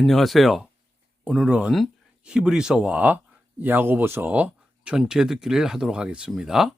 안녕하세요. 오늘은 히브리서와 야고보서 전체 듣기를 하도록 하겠습니다.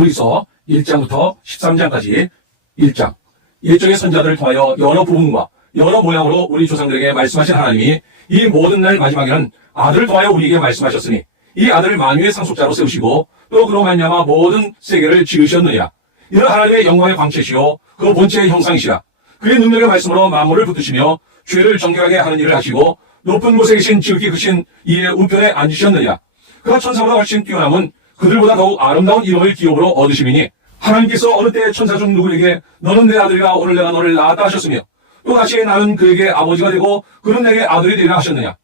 히브리서 1장부터 13장까지 1장. 일종의 선자들을 통하여 여러 부분과 여러 모양으로 우리 조상들에게 말씀하신 하나님이 이 모든 날 마지막에는 아들을 통하여 우리에게 말씀하셨으니 이 아들을 만유의 상속자로 세우시고 또 그로 말미암아 모든 세계를 지으셨느니라. 이는 하나님의 영광의 광채시요 그 본체의 형상이시라. 그의 능력의 말씀으로 만물을 붙드시며 죄를 정결하게 하는 일을 하시고 높은 곳에 계신 지극히 크신 이의 우편에 앉으셨느니라. 그가 천사보다 훨씬 뛰어남은 그들보다 더욱 아름다운 이름을 기업으로 얻으심이니 하나님께서 어느 때 천사 중 누구에게 너는 내 아들이라 오늘 내가 너를 낳았다 하셨으며 또 다시 나는 그에게 아버지가 되고 그는 내게 아들이 되리라 하셨느냐.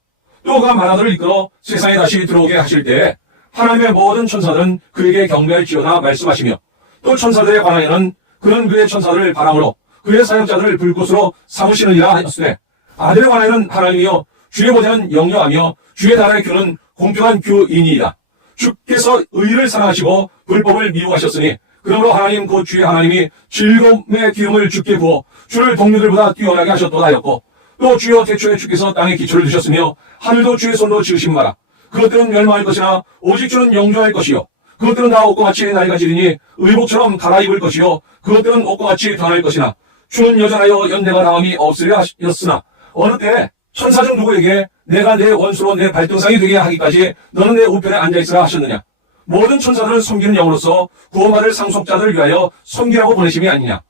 또 그가 만아들을 이끌어 세상에 다시 들어오게 하실 때에 하나님의 모든 천사들은 그에게 경배할지어다 말씀하시며 또 천사들에 관하여는 그는 그의 천사들을 바람으로 그의 사역자들을 불꽃으로 삼으시느니라 하였으되 아들에 관하여는 하나님이여 주의 보좌는 영려하며 주의 나라의 규는 공평한 규이니이다. 주께서 의를 사랑하시고 불법을 미워하셨으니 그러므로 하나님 곧 주의 하나님이 즐거움의 기름을 주께 부어 주를 동료들보다 뛰어나게 하셨도다 하였고 또 주여 태초에 주께서 땅에 기초를 두셨으며 하늘도 주의 손으로 지으신 바라. 그것들은 멸망할 것이나 오직 주는 영존할 것이요 그것들은 다 옷과 같이 나이가 지리니 의복처럼 갈아입을 것이요 그것들은 옷과 같이 변할 것이나 주는 여전하여 연대가 다함이 없으려 하였으나 어느 때 천사 중 누구에게 내가 내 원수로 내 발등상이 되게 하기까지 너는 내 우편에 앉아있으라 하셨느냐. 모든 천사들은 섬기는 영으로서 구원받을 상속자들을 위하여 섬기라고 보내심이 아니냐.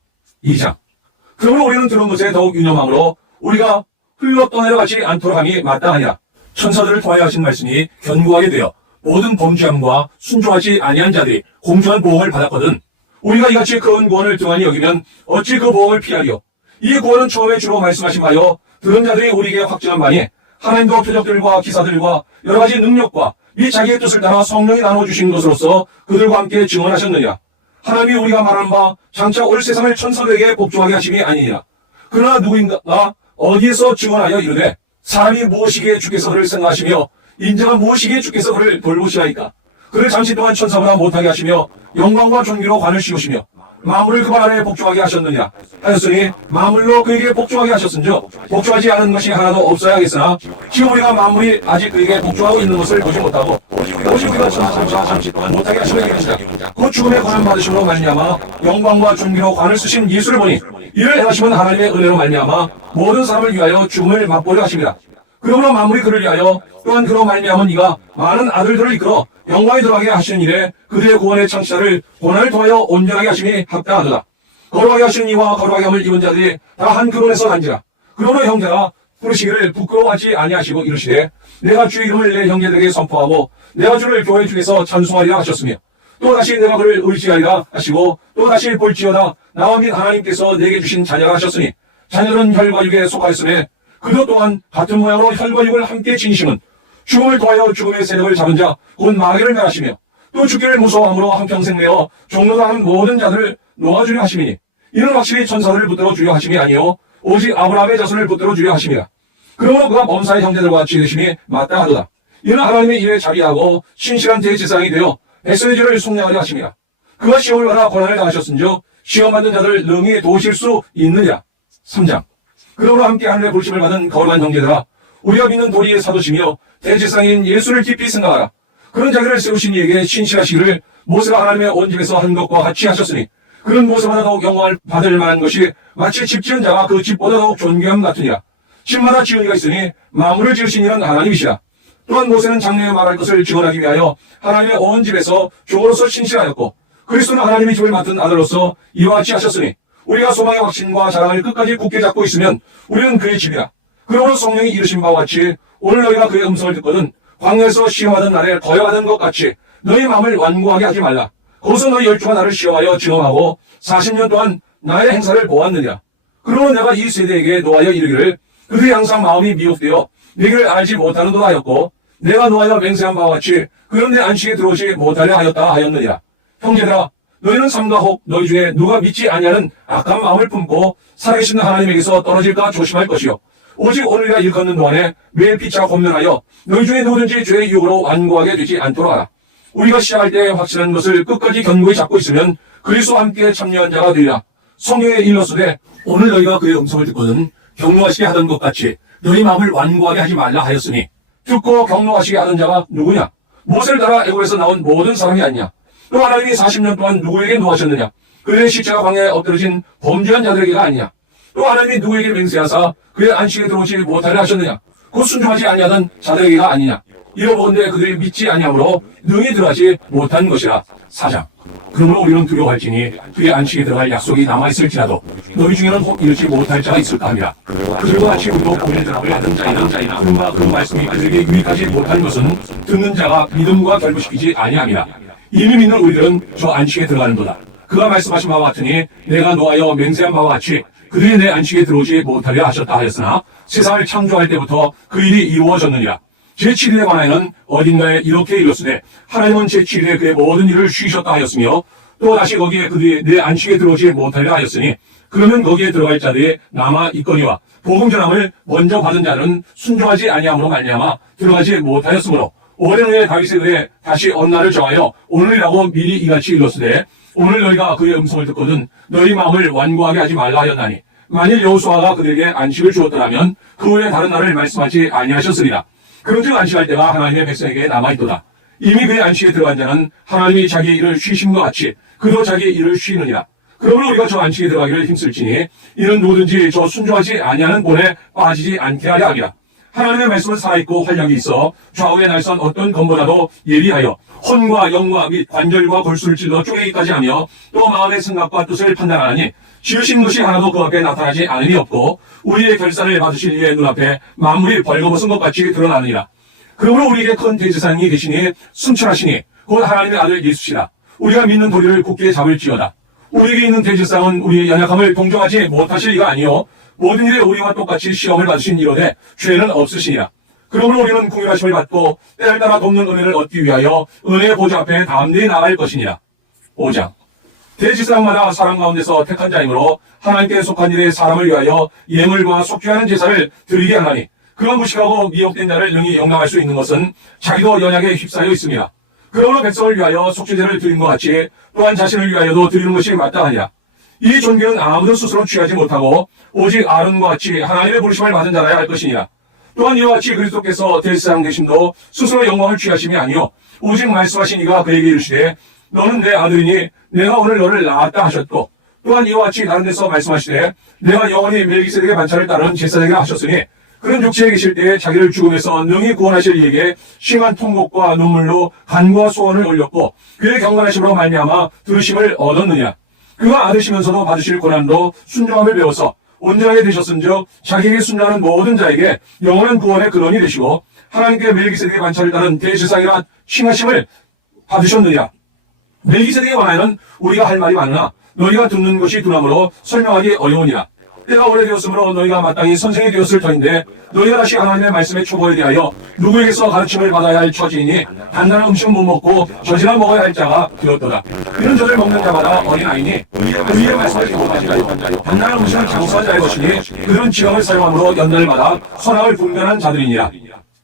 2장. 그러므로 우리는 들은 것에 더욱 유념함으로 우리가 흘러 떠내려가지 않도록 함이 마땅하니라. 천사들을 통하여 하신 말씀이 견고하게 되어 모든 범죄함과 순종하지 아니한 자들이 공정한 보응을 받았거든. 우리가 이같이 큰 구원을 등한히 여기면 어찌 그 보응을 피하리요. 이 구원은 처음에 주로 말씀하신 바요 들은 자들이 우리에게 확증한 바니 하나님도 표적들과 기사들과 여러 가지 능력과 이 자기의 뜻을 따라 성령이 나눠주신 것으로서 그들과 함께 증언하셨느니라. 하나님이 우리가 말하는 바 장차 올 세상을 천사들에게 복종하게 하심이 아니니라. 그러나 누구인가 어디에서 증언하여 이르되 사람이 무엇이기에 주께서 그를 생각하시며 인자가 무엇이기에 주께서 그를 돌보시나이까. 그를 잠시 동안 천사보다 못하게 하시며 영광과 존귀로 관을 씌우시며 만물을 그발 아래 복종하게 하셨느냐 하였으니 만물로 그에게 복종하게 하셨은즉 복종하지 않은 것이 하나도 없어야겠으나 지금 우리가 만물이 아직 그에게 복종하고 있는 것을 보지 못하고 오직 우리가 천사보다 잠시 동안 못하게 하시며 계시다. 그 죽음의 관을 받으심으로 말미암아 영광과 존귀로 관을 쓰신 예수를 보니 이를 행하심은 하나님의 은혜로 말미암아 모든 사람을 위하여 죽음을 맛보려 하심이라. 그러므로 만물이 그를 위하여 또한 그로 말미암은 이가 많은 아들들을 이끌어 영광에 들어가게 하시는 일에 그들의 구원의 창시자를 고난을 통하여 온전하게 하심이 합당하도다. 거룩하게 하시는 이와 거룩하게 함을 입은 자들이 다 한 근원에서 난지라. 그러므로 형제가 부르시기를 부끄러워하지 아니하시고 이르시되 내가 주의 이름을 내 형제들에게 선포하고 내가 주를 교회 중에서 찬송하리라 하셨으며 또 다시 내가 그를 의지하리라 하시고 또 다시 볼지어다 나와 및 하나님께서 내게 주신 자녀가 하셨으니 자녀는 혈과 육에 속하였으며 그도 또한 같은 모양으로 혈과 육을 함께 지니심은 죽음을 통하여 죽음의 세력을 잡은 자 곧 마귀를 멸하시며 또 죽기를 무서워함으로 한평생 내어 종로당하는 모든 자들을 놓아주려 하심이니 이는 확실히 천사들을 붙들어 주려 하심이 아니요 오직 아브라함의 자손을 붙들어 주려 하심이라. 그러므로 그가 범사의 형제들과 같이 되심이 마땅하도다. 이는 하나님의 일에 자비하고 신실한 대제사장이 되어 백성의 죄를 속량하려 하심이라. 그가 시험을 받아 고난을 당하셨은즉 시험받는 자들을 능히 도우실 수 있느냐. 3장. 그러므로 함께 하늘의 부르심을 받은 거룩한 형제들아 우리가 믿는 도리의 사도시며 대제사장인 예수를 깊이 생각하라. 그런 자기를 세우신 이에게 신실하시기를 모세가 하나님의 온 집에서 한 것과 같이 하셨으니 그는 모세보다 더욱 영광을 받을 만한 것이 마치 집 지은 자가 그 집보다 더욱 존귀함 같으니라. 집마다 지은 이가 있으니 만물을 지으신 이는 하나님이시라. 또한 모세는 장래에 말할 것을 증언하기 위하여 하나님의 온 집에서 종으로서 신실하였고 그리스도는 하나님의 집을 맡은 아들로서 이와 같이 하셨으니 우리가 소망의 확신과 자랑을 끝까지 굳게 잡고 있으면 우리는 그의 집이라. 그러므로 성령이 이르신 바와 같이 오늘 너희가 그의 음성을 듣거든 광야에서 시험하던 날에 거여하던 것 같이 너희 마음을 완고하게 하지 말라. 거기서 너희 열주가 나를 시험하여 증험하고 40년 동안 나의 행사를 보았느냐. 그러므로 내가 이 세대에게 노하여 이르기를 그들이 항상 마음이 미혹되어 내게를 알지 못하는도다 하였고 내가 노하여 맹세한 바와 같이 그런 내 안식에 들어오지 못하려 하였다 하였느니라. 형제들아 너희는 삼가 혹 너희 중에 누가 믿지 아니하는 악한 마음을 품고 살아계신 하나님에게서 떨어질까 조심할 것이요 오직 오늘이라 일컫는 동안에 매일 피차 권면하여 너희 중에 누구든지 죄의 유혹으로 완고하게 되지 않도록 하라. 우리가 시작할 때 확실한 것을 끝까지 견고히 잡고 있으면 그리스도와 함께 참여한 자가 되리라. 성경에 일렀으되 오늘 너희가 그의 음성을 듣거든 경노하시게 하던 것 같이 너희 마음을 완고하게 하지 말라 하였으니 듣고 경노하시게 하는 자가 누구냐? 모세를 따라 애굽에서 나온 모든 사람이 아니냐? 또 하나님이 40년 동안 누구에게 노하셨느냐? 그의 십자가 광야에 엎드러진 범죄한 자들에게가 아니냐? 또 하나님이 누구에게 맹세하사 그의 안식에 들어오지 못하려 하셨느냐? 곧 순종하지 아니하던 자들에게가 아니냐? 이러보건대 그들이 믿지 아니하므로 능히 들어가지 못한 것이라. 4장. 그러므로 우리는 두려워할지니 그의 안식에 들어갈 약속이 남아있을지라도 너희 중에는 혹 이르지 못할 자가 있을까 함이라. 그들과 같이 우리도 고민을 받은 자이나 그런가 그 말씀이 그들에게 유익하지 못한 것은 듣는 자가 믿음과 결부시키지 아니함이라. 이미 믿는 우리들은 저 안식에 들어가는도다. 그가 말씀하신 바와 같으니 내가 노하여 맹세한 바와 같이 그들이 내 안식에 들어오지 못하려 하셨다 하였으나 세상을 창조할 때부터 그 일이 이루어졌느니라. 제7일에 관하여는 어딘가에 이렇게 이르렀으되 하나님은 제7일에 그의 모든 일을 쉬셨다 하였으며 또 다시 거기에 그들이 내 안식에 들어오지 못하려 하였으니 그러면 거기에 들어갈 자들이 남아 있거니와 복음 전함을 먼저 받은 자는 순종하지 아니함으로 말미암아 들어가지 못하였으므로 오랜 후에 다윗의 글에 다시 어느 날을 정하여 오늘이라고 미리 이같이 일렀으되 오늘 너희가 그의 음성을 듣거든 너희 마음을 완고하게 하지 말라 하였나니 만일 여호수아가 그들에게 안식을 주었더라면 그 후에 다른 날을 말씀하지 아니하셨으리라. 그런즉 안식할 때가 하나님의 백성에게 남아있도다. 이미 그의 안식에 들어간 자는 하나님이 자기의 일을 쉬심과 같이 그도 자기의 일을 쉬느니라. 그러므로 우리가 저 안식에 들어가기를 힘쓸지니 이는 누구든지 저 순종하지 아니하는 본에 빠지지 않게 하려 함이라. 하나님의 말씀은 살아있고 활력이 있어 좌우의 날선 어떤 검보다도 예리하여 혼과 영과 및 관절과 골수를 찔러 쪼개기까지 하며 또 마음의 생각과 뜻을 판단하니 지으신 것이 하나도 그 앞에 나타나지 않음이 없고 우리의 결산을 받으신 이의 눈앞에 만물이 벌거벗은 것 같이 드러나느니라. 그러므로 우리에게 큰 대제사장이 되시니 순천하시니 곧 하나님의 아들 예수시라. 우리가 믿는 도리를 굳게 잡을지어다. 우리에게 있는 대제사장은 우리의 연약함을 동정하지 못하실 이가 아니요 모든 일에 우리와 똑같이 시험을 받으신 이로되 죄는 없으시니라. 그러므로 우리는 궁휼하심을 받고 때를 따라 돕는 은혜를 얻기 위하여 은혜의 보좌 앞에 담대히 나아갈 것이니라. 5장. 대제사장마다 사람 가운데서 택한 자이므로 하나님께 속한 일에 사람을 위하여 예물과 속죄하는 제사를 드리게 하나니 그런 무식하고 미혹된 자를 능히 영감할 수 있는 것은 자기도 연약에 휩싸여 있습니다. 그러므로 백성을 위하여 속죄제를 드린 것 같이 또한 자신을 위하여도 드리는 것이 마땅하니라. 이 존귀는 아무도 스스로 취하지 못하고 오직 아론과 같이 하나님의 부르심을 받은 자라야 할 것이니라. 또한 이와 같이 그리스도께서 대제사장 되심도 스스로 영광을 취하심이 아니요 오직 말씀하신 이가 그에게 이르시되 너는 내 아들이니 내가 오늘 너를 낳았다 하셨고 또한 이와 같이 다른 데서 말씀하시되 내가 영원히 멜기세덱의 반차를 따르는 제사장이라 하셨으니 그는 육체에 계실 때에 자기를 죽음에서 능히 구원하실 이에게 심한 통곡과 눈물로 간과 소원을 올렸고 그의 경건하심으로 말미암아 들으심을 얻었느냐. 그가 아드시면서도 받으실 고난도 순종함을 배워서 온전하게 되셨은즉 자기에게 순종하는 모든 자에게 영원한 구원의 근원이 되시고 하나님께 멜기세덱의 반차를 따른 대제사장이라 칭하심을 받으셨느니라. 멜기세덱에 관하여는 우리가 할 말이 많으나 너희가 듣는 것이 둔함으로 설명하기 어려우니라. 때가 오래되었으므로 너희가 마땅히 선생이 되었을 터인데 너희가 다시 하나님의 말씀의 초보에 대하여 누구에게서 가르침을 받아야 할 처지이니 단단한 음식은 못 먹고 젖이나 먹어야 할 자가 되었도다. 이런 젖을 먹는 자마다 어린아이니 의의 말씀을 못하지 자요. 단단한 음식은 장수한 자의 것이니 그들은 지형을 사용함으로 연단을마다 선악을 분별한 자들이니라.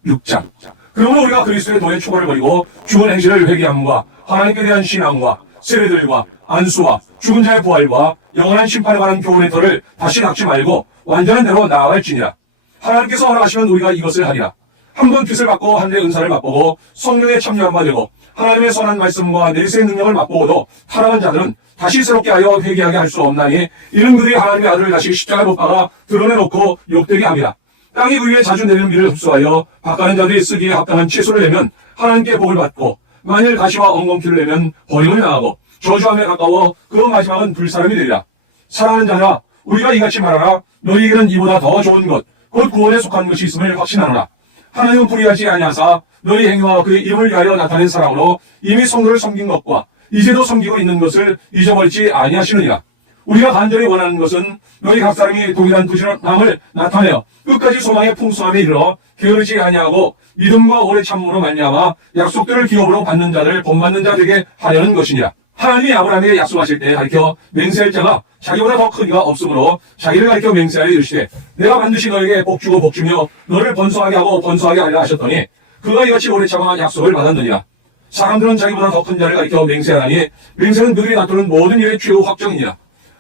6장. 그러므로 우리가 그리스도의 도의 초보를 버리고 죽은 행실을 회개함과 하나님께 대한 신앙과 세례들과 안수와 죽은 자의 부활과 영원한 심판에 관한 교훈의 터를 다시 닦지 말고 완전한 대로 나아갈지니라. 하나님께서 허락하시면 우리가 이것을 하리라. 한 번 빛을 받고 한 대 은사를 맛보고 성령에 참여한 바 되고 하나님의 선한 말씀과 내세의 능력을 맛보고도 타락한 자들은 다시 새롭게 하여 회개하게 할 수 없나니 이는 그들이 하나님의 아들을 다시 십자가에 못 박아 드러내놓고 욕되게 합니다. 땅이 그 위에 자주 내리는 비를 흡수하여 밭가는 자들이 쓰기에 합당한 채소를 내면 하나님께 복을 받고 만일 가시와 엉겅퀴를 내면 버림을 당하고 저주함에 가까워 그 마지막은 불사름이 되리라. 사랑하는 자들아 우리가 이같이 말하라. 너희에게는 이보다 더 좋은 것 곧 구원에 속한 것이 있음을 확신하노라. 하나님은 불의하지 아니하사 너희 행위와 그의 이름을 위하여 나타낸 사랑으로 이미 성도를 섬긴 것과 이제도 섬기고 있는 것을 잊어버리지 아니하시느니라. 우리가 간절히 원하는 것은 너희 각 사람이 동일한 부지런함을 나타내어 끝까지 소망의 풍성함에 이르러 게으르지 아니하고 믿음과 오래 참음으로 말미암아 약속들을 기업으로 받는 자를 본받는 자 되게 하려는 것이니라. 하나님이 아브라함에게 약속하실 때 가르쳐 맹세할 자가 자기보다 더 큰 이가 없으므로 자기를 가르쳐 맹세하여 이르시되 내가 반드시 너에게 복주고 복주며 너를 번성하게 하고 번성하게 하리라 하셨더니 그가 이같이 오래 참아 약속을 받았느니라. 사람들은 자기보다 더 큰 자를 가르쳐 맹세하나니 맹세는 그들이 다투는 모든 일의 최후 확정이니라.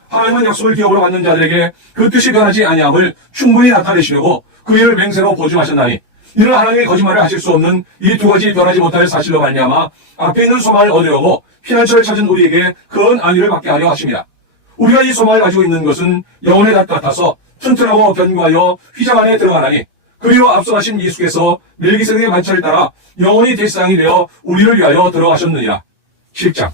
하나님은 약속을 기업으로 받는 자들에게 그 뜻이 변하지 아니함을 충분히 나타내시려고 그 일을 맹세로 보증하셨나니 이는 하나님의 거짓말을 하실 수 없는 이 두 가지 변하지 못할 사실로 말미암아 앞에 있는 소망을 얻으려고 피난처를 찾은 우리에게 그런 안위를 받게 하려 하십니다. 우리가 이 소망을 가지고 있는 것은 영혼의 닷 같아서 튼튼하고 견고하여 휘장 안에 들어가나니 그리로 앞서가신 예수께서 멜기세덱의 만차를 따라 영원히 대제사장이 되어 우리를 위하여 들어가셨느니라. 7장.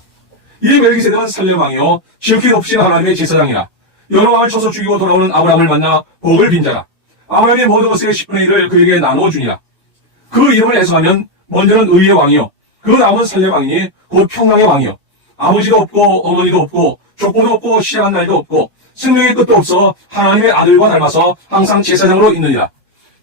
이 멜기세덱은 살렘왕이요 지극히 높으신 하나님의 제사장이라. 여러 왕을 쳐서 죽이고 돌아오는 아브라함을 만나 복을 빈 자라. 아브라함의 모든 것의 10분의 1을 그에게 나누어 주니라. 그 이름을 해석하면 먼저는 의의 왕이요 그 다음은 살렘왕이니 곧 평강의 왕이요 아버지도 없고 어머니도 없고 족보도 없고 시작한 날도 없고 생명의 끝도 없어 하나님의 아들과 닮아서 항상 제사장으로 있느니라.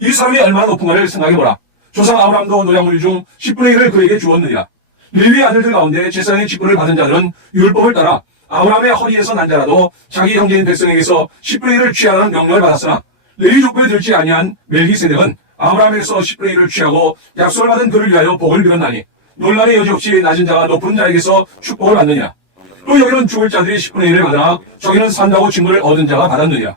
이 사람이 얼마나 높은가를 생각해보라. 조상 아브라함도 노량물 중 10분의 1을 그에게 주었느니라. 레위의 아들들 가운데 제사장의 직분을 받은 자들은 율법을 따라 아브라함의 허리에서 난 자라도 자기 형제인 백성에게서 10분의 1을 취하라는 명령을 받았으나 레위 족보에 들지 아니한 멜기세덱은 아브라함에게서 10분의 1을 취하고 약속을 받은 그를 위하여 복을 빌었나니 논란의 여지없이 낮은 자가 높은 자에게서 축복을 받느니라. 또 여기는 죽을 자들이 10분의 1을 받으나 저기는 산다고 증거를 얻은 자가 받았느니라.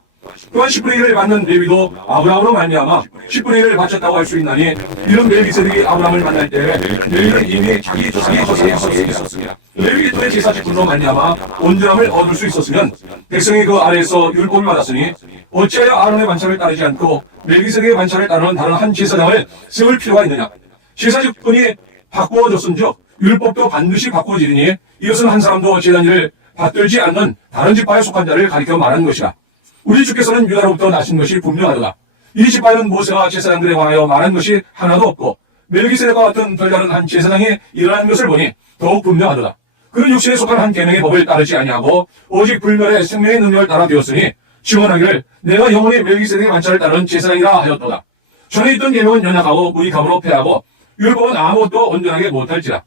또한 10분의 1을 받는 레위도 아브라함으로 말미암아 10분의 1을 바쳤다고 할 수 있나니 이런 멜기세덱이 아브라함을 만날 때 레위는 이미 자기 조상의 것에 있었습니다. 레위 또의 제사 직분으로 말미암아 온전함을 얻을 수 있었으면 백성이 그 아래에서 율법을 받았으니 어찌하여 아론의 반차를 따르지 않고 멜기세덱의 반차를 따르는 다른 한 제사장을 세울 필요가 있느냐. 제사 직분이 바꾸어졌은즉 율법도 반드시 바꾸어지리니 이것은 한 사람도 제단 일을 받들지 않는 다른 지파에 속한 자를 가리켜 말하는 것이라. 우리 주께서는 유다로부터 나신 것이 분명하도다. 이 지파에는 모세와 제사장들에 관하여 말한 것이 하나도 없고 멜기세덱과 같은 별다른 한 제사장이 일어난 것을 보니 더욱 분명하도다. 그는 육신에 속한 한 계명의 법을 따르지 아니하고 오직 불멸의 생명의 능력을 따라 되었으니 증언하기를 내가 영원히 멜기세덱의 만차를 따르는 제사장이라 하였도다. 전에 있던 계명은 연약하고 무익함으로 패하고 율법은 아무것도 온전하게 못할지라.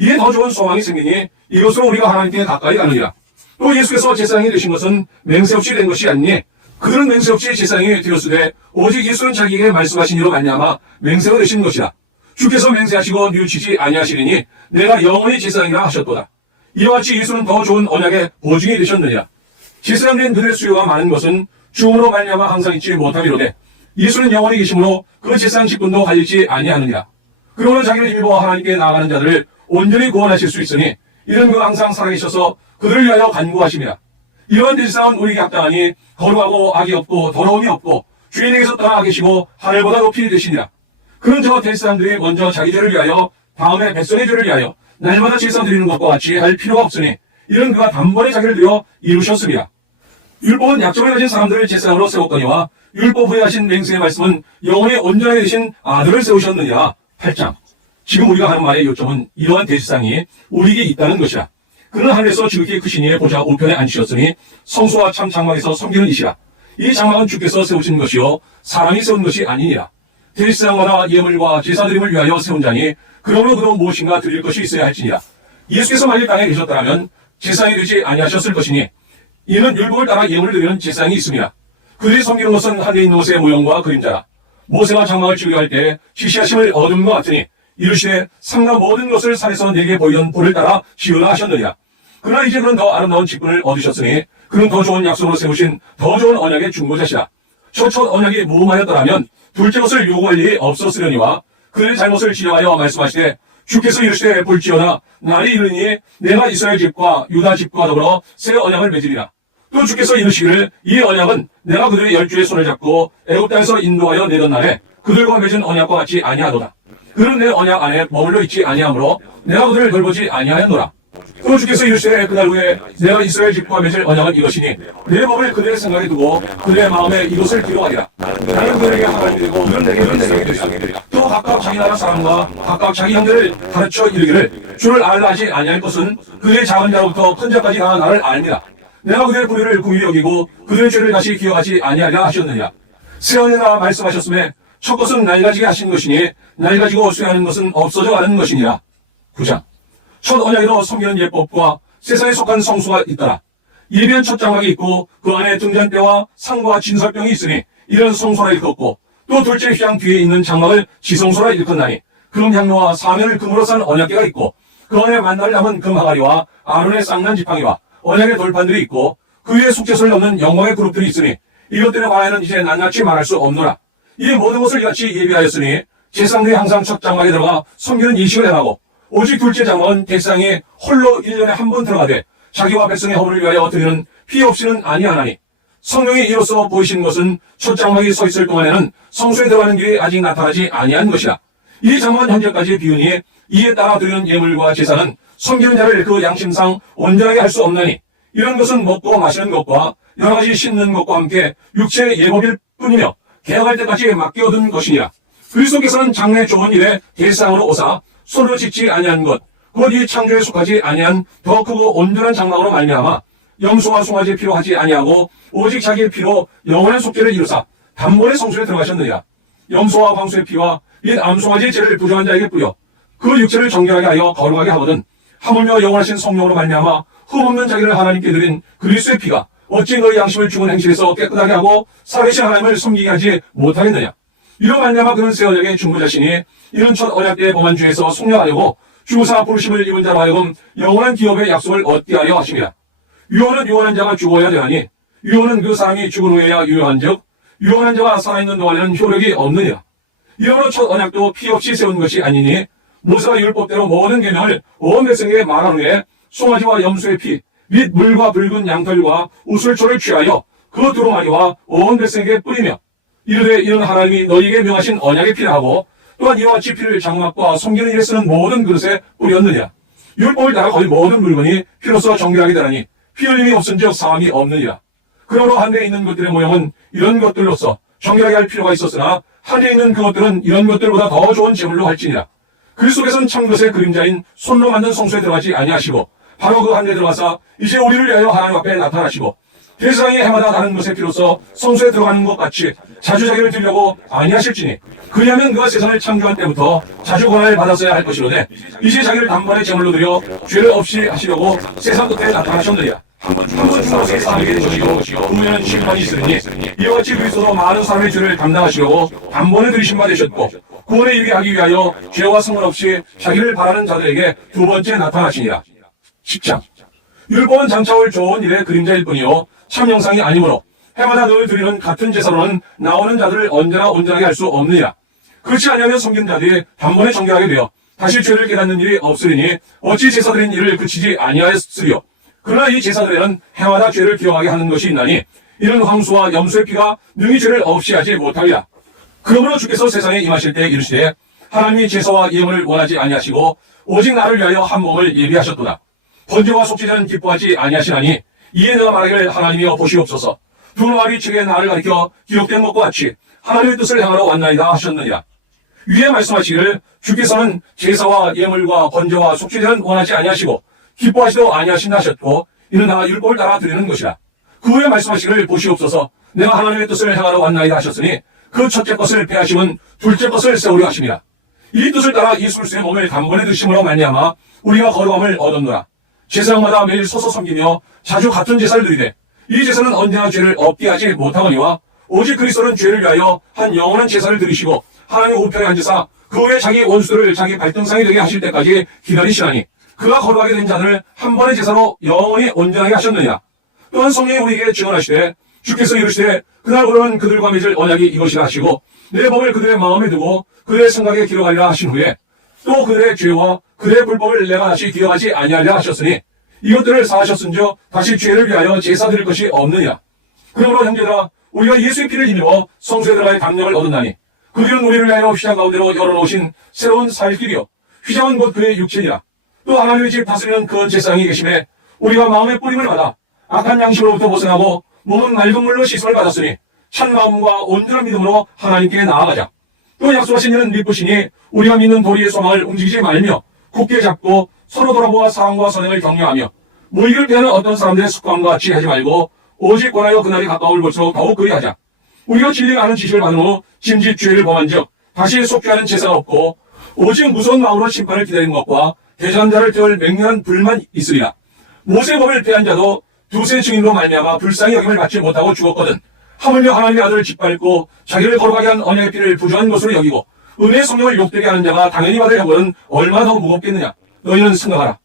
이에 더 좋은 소망이 생기니 이것으로 우리가 하나님께 가까이 가느니라. 또 예수께서 제사장이 되신 것은 맹세 없이 된 것이 아니니 그들은 맹세 없이 제사장이 되었으되 오직 예수는 자기에게 말씀하신 이로 말미암아 맹세가 되신 것이라. 주께서 맹세하시고 뉘우치지 아니하시리니 내가 영원히 제사장이라 하셨도다. 이와 같이 예수는 더 좋은 언약의 보증이 되셨느니라. 제사장 된 그들의 수요가 많은 것은 죽음으로 말미암아 항상 있지 못함이로되 예수는 영원히 계심으로 그 제사장 직분도 가리지 아니하느니라. 그러므로 자기를 힘입어 하나님께 나아가는 자들을 온전히 구원하실 수 있으니 이런 그 항상 살아계셔서 그들을 위하여 간구하심이라. 이러한 대제사장은 우리에게 합당하니 거룩하고 악이 없고 더러움이 없고 주인에게서 떠나 계시고 하늘보다 높이 되시니라. 그런 저 대제사장들이 먼저 자기 죄를 위하여 다음에 백성의 죄를 위하여 날마다 제사 드리는 것과 같이 할 필요가 없으니 이런 그가 단번에 자기를 드려 이루셨습니다. 율법은 약점을 가진 사람들을 제사장으로 세웠거니와 율법 후에 하신 맹세의 말씀은 영원히 온전하게 되신 아들을 세우셨느니라. 8장. 지금 우리가 하는 말의 요점은 이러한 대제사장이 우리에게 있다는 것이라. 그는 하늘에서 지극히 크시니 보좌 우편에 앉으셨으니 성소와 참 장막에서 섬기는 이시라. 이 장막은 주께서 세우신 것이요 사람이 세운 것이 아니니라. 대제사장마다 예물과 제사드림을 위하여 세운 자니 그러므로 그도 무엇인가 드릴 것이 있어야 할지니라. 예수께서 만일 땅에 계셨더라면 제사장이 되지 아니하셨을 것이니 이는 율법을 따라 예물을 드리는 제사장이 있습니다. 그들이 섬기는 것은 하늘에 있는 것의 모형과 그림자라. 모세가 장막을 치료할 때 지시하심을 얻은 것 같으니 이르시되 삼가 모든 것을 산에서 내게 보이던 볼을 따라 지으라 하셨느니라. 그러나 이제 그는 더 아름다운 직분을 얻으셨으니 그는 더 좋은 약속으로 세우신 더 좋은 언약의 중보자시라. 첫 언약이 무음하였더라면 둘째 것을 요구할 일이 없었으려니와 그의 잘못을 지적하여 말씀하시되 주께서 이르시되 볼지어다 날이 이르니 내가 이스라엘 집과 유다 집과 더불어 새 언약을 맺으리라. 또 주께서 이르시기를 이 언약은 내가 그들의 열주의 손을 잡고 애굽 땅에서 인도하여 내던 날에 그들과 맺은 언약과 같이 아니하도다. 그는 내 언약 안에 머물러 있지 아니하므로 내가 그들을 돌보지 아니하였노라. 또 주께서 이르시되 그날 후에 내가 이스라엘 집과 맺을 언약은 이것이니 내 법을 그들의 생각에 두고 그들의 마음에 이것을 기록하리라. 나는 그들에게 하나님이 되고 그들은 내게 은혜가 되리라. 또 각각 자기 나라 사람과 각각 자기 형제를 가르쳐 이르기를 주를 알라 하지 아니할 것은 그의 작은 자로부터 큰 자까지 다 나를 알니라. 내가 그들의 불의를 긍휼히 여기고 그들의 죄를 다시 기억하지 아니하리라 하셨느니라. 새 언약이라 말씀하셨음에 첫 것은 낡아지게 하신 것이니 낡아지고 쇠하는 것은 없어져 가는 것이니라. 9장. 첫 언약에도 섬기는 예법과 세상에 속한 성수가 있더라. 예비한 첫 장막이 있고 그 안에 등잔대와 상과 진설병이 있으니 이런 성소라 일컫고 또 둘째 휘양 뒤에 있는 장막을 지성소라 일컫나니 금 향로와 사면을 금으로 산 언약궤가 있고 그 안에 만날 남은 금 항아리와 아론의 쌍난 지팡이와 언약의 돌판들이 있고 그 위에 속죄소를 넘는 영광의 그룹들이 있으니 이것들에 관하여는 이제 낱낱이 말할 수 없노라. 이 모든 것을 이같이 예비하였으니 제사장들이 항상 첫 장막에 들어가 섬기는 이식을 행하고 오직 둘째 장막은 대상이 홀로 1년에 한 번 들어가되 자기와 백성의 허물을 위하여 드리는 피 없이는 아니하나니 성령이 이로써 보이신 것은 첫 장막이 서 있을 동안에는 성소에 들어가는 길이 아직 나타나지 아니한 것이라. 이 장막은 현재까지 비우니 이에 따라 드리는 예물과 제사는 섬기는 자를 그 양심상 온전하게 할 수 없나니 이런 것은 먹고 마시는 것과 여러 가지 씻는 것과 함께 육체의 예법일 뿐이며 개혁할 때까지 맡겨둔 것이니라. 그리스도께서는 장래 좋은 일에 대상으로 오사 손으로 짓지 아니한 것 곧 이 창조에 속하지 아니한 더 크고 온전한 장막으로 말미암아 염소와 송아지의 피로 하지 아니하고 오직 자기의 피로 영원한 속죄를 이루사 단번에 성소에 들어가셨느니라. 염소와 황소의 피와 이 암송아지의 죄를 부정한 자에게 뿌려 그 육체를 정결하게 하여 거룩하게 하거든 하물며 영원하신 성령으로 말미암아 흠없는 자기를 하나님께 드린 그리스도의 피가 어찌 너희 양심을 죽은 행실에서 깨끗하게 하고 살아계신 하나님을 섬기게 하지 못하겠느냐. 이로 말미암아 그는 새 언약의 중보자시니 이는 첫 언약 때의 범한 죄에서 속량하려고 주사 부르심을 입은 자로 하여금 영원한 기업의 약속을 얻게 하려 하심이라. 유언은 유언한 자가 죽어야 되나니 유언은 그 사람이 죽은 후에야 유효한 즉 유언한 자가 살아있는 동안에는 효력이 없느니라. 이러므로 첫 언약도 피 없이 세운 것이 아니니 모세가 율법대로 모든 계명을 온 백성에게 말한 후에 송아지와 염소의 피 및 물과 붉은 양털과 우슬초를 취하여 그 두루마리와 온 백성에게 뿌리며 이르되 이는 하나님이 너희에게 명하신 언약의 피라 하고 또한 이와 같이 피를 장막과 섬기는 일에 쓰는 모든 그릇에 뿌렸느니라. 율법을 따라 거의 모든 물건이 피로써 정결하게 되나니 피 흘림이 없은즉 사함이 없느니라. 그러므로 한데 있는 것들의 모형은 이런 것들로서 정결하게 할 필요가 있었으나 한데 있는 그것들은 이런 것들보다 더 좋은 제물로 할지니라. 그리스도께서는 참 것의 그림자인 손으로 만든 성소에 들어가지 아니하시고 바로 그 한데 들어가사 이제 우리를 위하여 하나님 앞에 나타나시고 대세상이 해마다 다른 것의 피로써 성소에 들어가는 것 같이 자주 자기를 드리려고 아니하실지니 그리하면 그가 세상을 창조한 때부터 자주 권한을 받았어야 할 것이로되 이제 자기를 단번에 제물로 드려 죄를 없이 하시려고 세상 끝에 나타나셨느니라. 한 번 죽은 것에 사람에게 저지고 후에는 심판이 있으니 이와 같이 그리스도도 많은 사람의 죄를 담당하시려고 단번에 들이신 바 되셨고 구원에 이르게 하기 위하여 죄와 상관없이 자기를 바라는 자들에게 두 번째 나타나시니라. 10장 율법은 장차 올 좋은 일의 그림자일 뿐이요 참 형상이 아니므로 해마다 늘 드리는 같은 제사로는 나오는 자들을 언제나 온전하게 할 수 없느니라. 그렇지 아니하면 섬긴 자들이 단번에 정결하게 되어 다시 죄를 깨닫는 일이 없으리니 어찌 제사드린 일을 그치지 아니하였으리요. 그러나 이 제사들에는 해마다 죄를 기억하게 하는 것이 있나니 이는 황소와 염소의 피가 능히 죄를 없이 하지 못하리라. 그러므로 주께서 세상에 임하실 때 이르시되 하나님이 제사와 예물을 원하지 아니하시고 오직 나를 위하여 한 몸을 예비하셨도다. 번제와 속죄자는 기뻐하지 아니하시나니 이에 내가 말하기를 하나님이여 보시옵소서 두루마리 책에 나를 가리켜 기록된 것과 같이 하나님의 뜻을 행하러 왔나이다 하셨느니라. 위에 말씀하시기를 주께서는 제사와 예물과 번제와 속죄자는 원하지 아니하시고 기뻐하시도 아니하신다 하셨고 이는 다 율법을 따라 드리는 것이라. 그 후에 말씀하시기를 보시옵소서 내가 하나님의 뜻을 행하러 왔나이다 하셨으니 그 첫째 것을 폐하심은 둘째 것을 세우려 하심이라. 이 뜻을 따라 이 술수의 몸을 단번에 드심으로 말미암아 우리가 거룩함을 얻었노라. 제사장마다 매일 서서 섬기며 자주 같은 제사를 드리되 이 제사는 언제나 죄를 없게 하지 못하거니와 오직 그리스도는 죄를 위하여 한 영원한 제사를 드리시고 하나님 우편에 앉으사 그 후에 자기 원수들을 자기 발등상이 되게 하실 때까지 기다리시나니 그가 거룩하게 된 자들을 한 번의 제사로 영원히 온전하게 하셨느니라. 또한 성령이 우리에게 증언하시되 주께서 이르시되 그날 오르는 그들과 맺을 언약이 이것이라 하시고 내 법을 그들의 마음에 두고 그들의 생각에 기록하리라 하신 후에 또 그들의 죄와 그들의 불법을 내가 다시 기억하지 아니하리라 하셨으니 이것들을 사하셨은즉 다시 죄를 위하여 제사 드릴 것이 없느냐. 그러므로 형제들아 우리가 예수의 피를 힘입어 성소에 들어가의 감력을 얻었나니 그 길은 우리를 위하여 휘장 가운데로 열어놓으신 새로운 살 길이요 휘장은 곧 그의 육체니라. 또 하나님의 집 다스리는 그 제사장이 계심에 우리가 마음의 뿌림을 받아 악한 양심으로부터 벗어나고 몸은 맑은 물로 씻음을 받았으니 찬 마음과 온전한 믿음으로 하나님께 나아가자. 또 약속하신 이는 믿으시니 우리가 믿는 도리의 소망을 움직이지 말며 굳게 잡고 서로 돌아보아 사랑과 선행을 격려하며 모이기를 피하는 어떤 사람들의 습관과 같이 하지 말고 오직 권하여 그날이 가까울 볼수록 더욱 그리하자. 우리가 진리가 아는 지식을 받은 후 짐짓 죄를 범한 즉 다시 속죄하는 제사가 없고 오직 무서운 마음으로 심판을 기다리는 것과 대전한 자를 태울 맹렬한 불만 있으리라. 모세의 법을 폐한 자도 두세 증인으로 말미암아 불쌍히 여김을 받지 못하고 죽었거든. 하물며 하나님의 아들을 짓밟고 자기를 거룩하게 한 언약의 피를 부정한 것으로 여기고 은혜의 성령을 욕되게 하는 자가 당연히 받을 형벌은 얼마나 더 무겁겠느냐. 너희는 생각하라.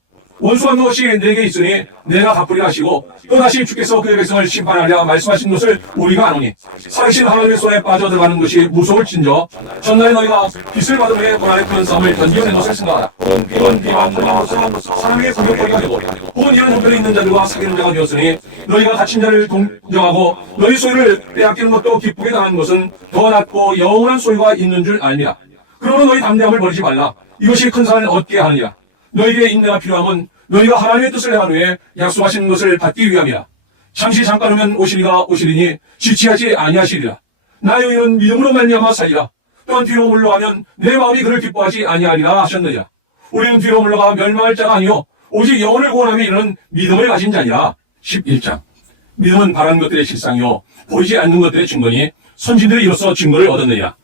원수한 것이 내게 있으니 내가 갚으리라 하시고 또다시 주께서 그의 백성을 심판하려 말씀하신 것을 우리가 아노니 살으신 하나님의 손에 빠져들어가는 것이 무서울진저 전날에 너희가 빚을 받은 후에 고난의 큰 싸움을 견디어낸 것을 생각하라. 이런 비방 물량으로서 사람에게 공격거리가 되고 혹은 이런 형편에 있는 자들과 사귀는 자가 되었으니 너희가 갇힌 자를 동정하고 너희 소유를 빼앗기는 것도 기쁘게 당한 것은 더 낫고 영원한 소유가 있는 줄 알미라. 그러므로 너희 담대함을 버리지 말라. 이것이 큰 상을 얻게 하느니라. 너희에게 인내가 필요함은 너희가 하나님의 뜻을 행한 후에 약속하신 것을 받기 위함이라. 잠시 잠깐 후면 오시리가 오시리니 지체하지 아니하시리라. 나의 의인은 믿음으로 말미암아 살리라. 또한 뒤로 물러가면 내 마음이 그를 기뻐하지 아니하리라 하셨느니라. 우리는 뒤로 물러가 멸망할 자가 아니요 오직 영혼을 구원함에 이르는 믿음을 가진 자니라. 11장. 믿음은 바라는 것들의 실상이요 보이지 않는 것들의 증거니 선진들이 이로써 증거를 얻었느니라.